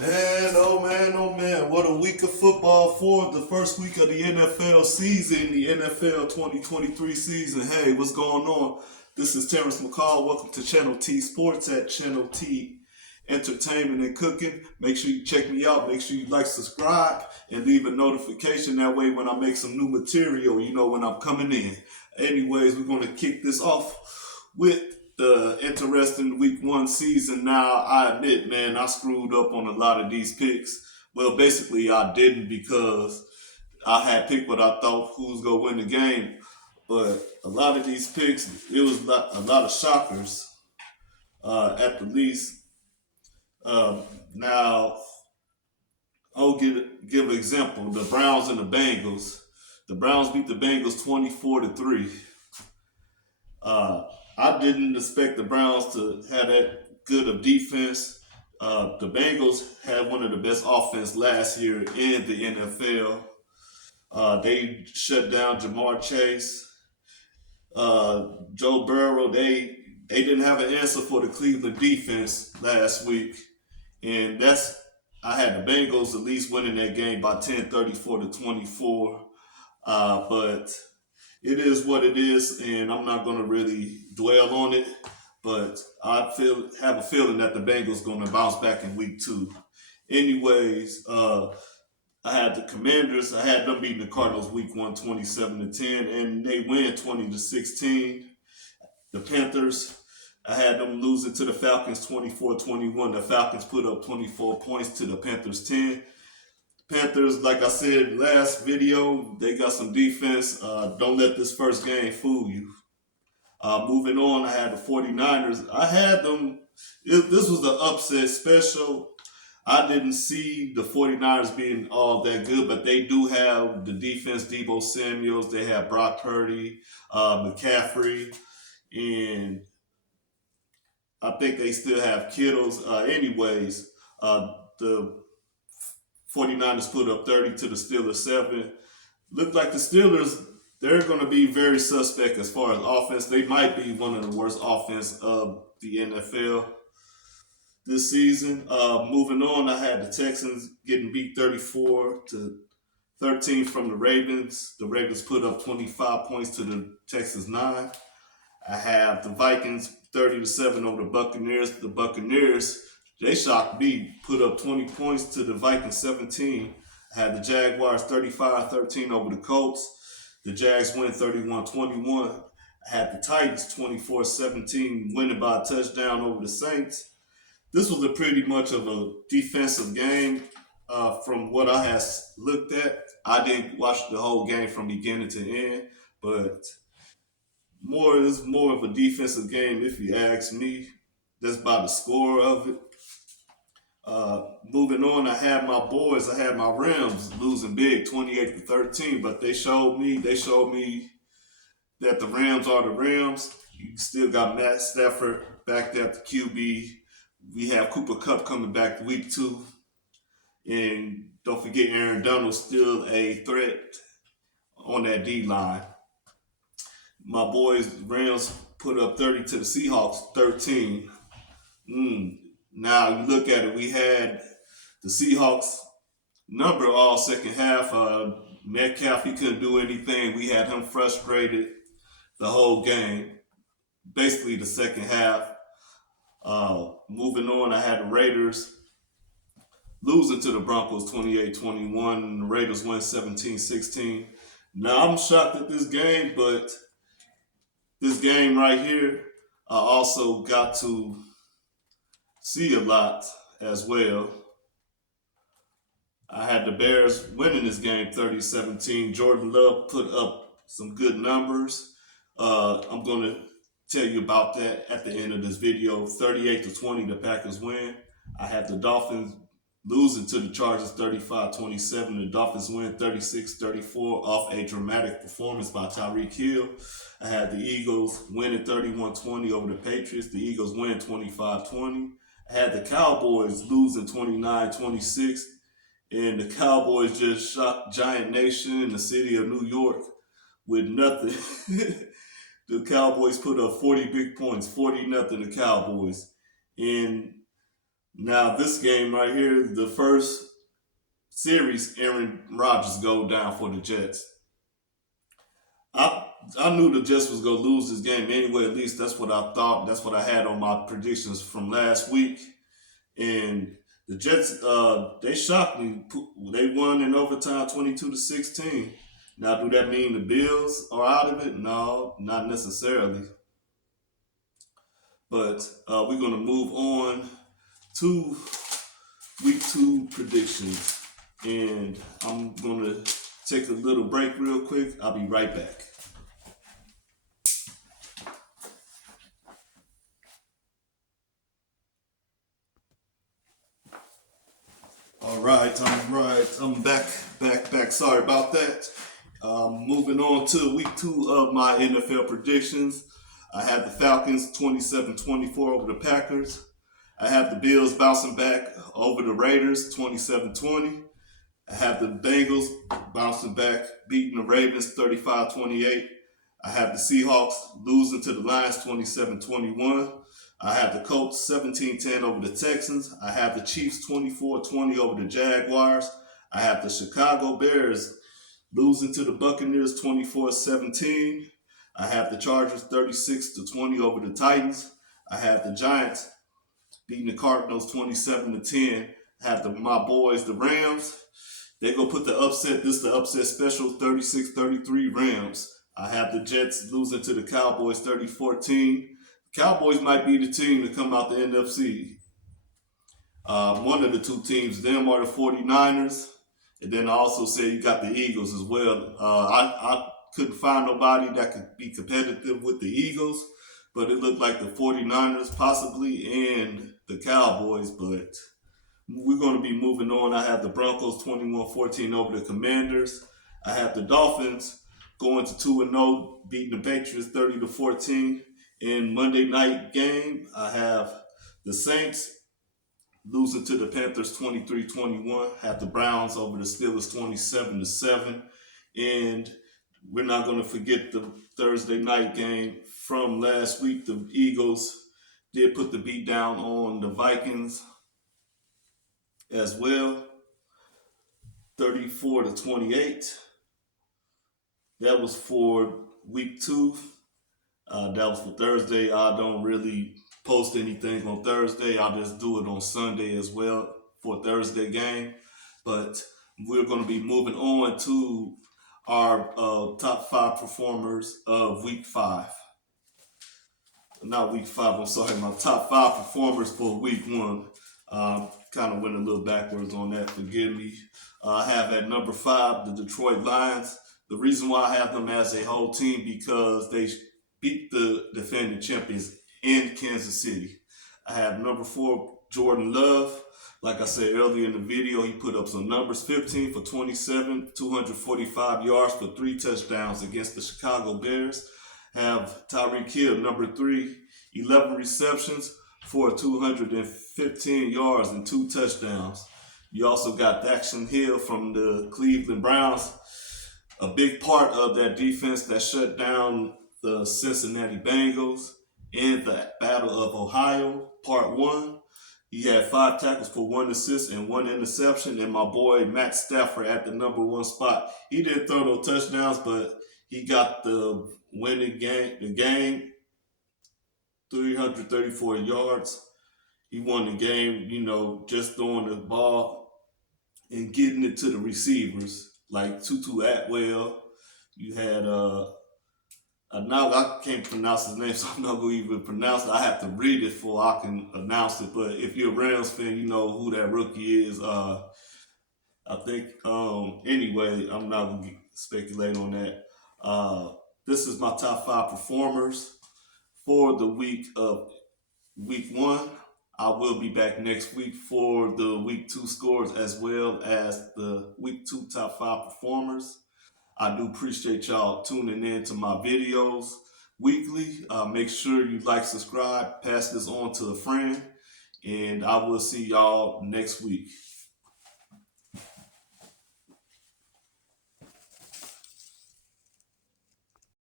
Man, oh man, what a week of football for the first week of the NFL season, the NFL 2023 season. Hey, what's going on? This is Terrence McCall. Welcome to Channel T Sports at Channel T Entertainment and Cooking. Make sure you check me out. Make sure you like, subscribe, and leave a notification. That way, when I make some new material, you know when I'm coming in. Anyways, we're going to kick this off with the interesting week one season. Now, I admit, man, I screwed up on a lot of these picks. Well, basically, I didn't because I had picked what I thought who's going to win the game. But a lot of these picks, it was a lot of shockers at the least. Now, I'll give an example. The Browns and the Bengals. The Browns beat the Bengals 24-3. Uh, I didn't expect the Browns to have that good of defense. The Bengals had one of the best offense last year in the NFL. They shut down Jamar Chase, Joe Burrow. They didn't have an answer for the Cleveland defense last week, and I had the Bengals at least winning that game by 10, 34-24. But it is what it is, and I'm not going to really dwell on it. But have a feeling that the Bengals going to bounce back in week two. Anyways, I had the Commanders. I had them beating the Cardinals week one, 27-10, and they win 20-16. The Panthers, I had them losing to the Falcons 24-21. The Falcons put up 24 points to the Panthers 10. Panthers, like I said last video, they got some defense. Don't let this first game fool you. Moving on, I had the 49ers. I had them. This was the upset special. I didn't see the 49ers being all that good, but they do have the defense, Deebo Samuels. They have Brock Purdy, McCaffrey, and I think they still have Kittles. The 49ers put up 30 to the Steelers 7. Looked like the Steelers, they're going to be very suspect as far as offense. They might be one of the worst offense of the NFL this season. Moving on, I had the Texans getting beat 34-13 from the Ravens. The Ravens put up 25 points to the Texans 9. I have the Vikings 30-7 over the Buccaneers. The Buccaneers, they shocked me, put up 20 points to the Vikings 17. I had the Jaguars 35-13 over the Colts. The Jags win 31-21. I had the Titans 24-17 winning by a touchdown over the Saints. This was a pretty much of a defensive game from what I had looked at. I didn't watch the whole game from beginning to end, but it's more of a defensive game if you ask me. That's by the score of it. Moving on, I had my boys. I had my Rams losing big, 28-13. But they showed me that the Rams are the Rams. You still got Matt Stafford back there at the QB. We have Cooper Kupp coming back week two, and don't forget Aaron Donald still a threat on that D line. My boys Rams put up 30 to the Seahawks 13. Now you look at it, we had the Seahawks number all second half. Metcalf, he couldn't do anything. We had him frustrated the whole game, basically the second half. Moving on, I had the Raiders losing to the Broncos 28-21. The Raiders win 17-16. Now I'm shocked at this game, but this game right here, I also got to see a lot as well. I had the Bears winning this game 30-17. Jordan Love put up some good numbers. I'm going to tell you about that at the end of this video. 38-20, the Packers win. I had the Dolphins losing to the Chargers 35-27. The Dolphins win 36-34 off a dramatic performance by Tyreek Hill. I had the Eagles winning 31-20 over the Patriots. The Eagles win 25-20. I had the Cowboys losing 29-26. And the Cowboys just shocked Giant Nation in the city of New York with nothing. The Cowboys put up 40 big points, 40-0 the Cowboys. And Now this game right here, the first series, Aaron Rodgers go down for the Jets. I I knew the Jets was gonna lose this game anyway. At least that's what I thought. That's what I had on my predictions from last week. And the Jets, they shocked me. They won in overtime, 22-16. Now, do that mean the Bills are out of it? No, not necessarily. But we're gonna move on to week two predictions, and I'm gonna take a little break real quick. I'll be right back. All right, I'm right. I'm back. Sorry about that. Moving on to week two of my NFL predictions. I have the Falcons 27-24 over the Packers. I have the Bills bouncing back over the Raiders 27-20. I have the Bengals bouncing back, beating the Ravens 35-28. I have the Seahawks losing to the Lions 27-21. I have the Colts 17-10 over the Texans. I have the Chiefs 24-20 over the Jaguars. I have the Chicago Bears losing to the Buccaneers 24-17. I have the Chargers 36-20 over the Titans. I have the Giants beating the Cardinals 27-10. I have my boys, the Rams. They're going to put the upset, this is the upset special, 36-33 Rams. I have the Jets losing to the Cowboys 30-14. Cowboys might be the team to come out the NFC. One of the two teams, them are the 49ers. And then I also say you got the Eagles as well. I couldn't find nobody that could be competitive with the Eagles, but it looked like the 49ers possibly and the Cowboys. But we're going to be moving on. I have the Broncos 21-14 over the Commanders. I have the Dolphins going to 2-0, beating the Patriots 30-14. In Monday night game, I have the Saints losing to the Panthers 23-21. Have the Browns over the Steelers 27-7. And we're not going to forget the Thursday night game from last week. The Eagles did put the beat down on the Vikings as well, 34-28. That was for week two. That was for Thursday. I don't really post anything on Thursday. I'll just do it on Sunday as well for Thursday game. But we're going to be moving on to our top five performers of week five. Not week five, I'm sorry, my top five performers for week one. Kind of went a little backwards on that, forgive me. I have at number 5 the Detroit Lions. The reason why I have them as a whole team because they beat the defending champions in Kansas City. I have number 4 Jordan Love. Like I said earlier in the video, he put up some numbers: 15 for 27, 245 yards for 3 touchdowns against the Chicago Bears. Have Tyreek Hill, number 3, 11 receptions for 215 yards and 2 touchdowns. You also got Daxton Hill from the Cleveland Browns, a big part of that defense that shut down the Cincinnati Bengals in the Battle of Ohio, Part 1. He had 5 tackles for 1 assist and 1 interception. And my boy Matt Stafford at the number 1 spot. He didn't throw no touchdowns, but he got the winning game, 334 yards. He won the game, just throwing the ball and getting it to the receivers, like Tutu Atwell. You had now I can't pronounce his name, so I'm not going to even pronounce it. I have to read it before I can announce it. But if you're a Rams fan, you know who that rookie is. I think, anyway, I'm not going to speculate on that. This is my top 5 performers for the week of week 1. I will be back next week for the week 2 scores as well as the week 2 top 5 performers. I do appreciate y'all tuning in to my videos weekly. Make sure you like, subscribe, pass this on to a friend, and I will see y'all next week.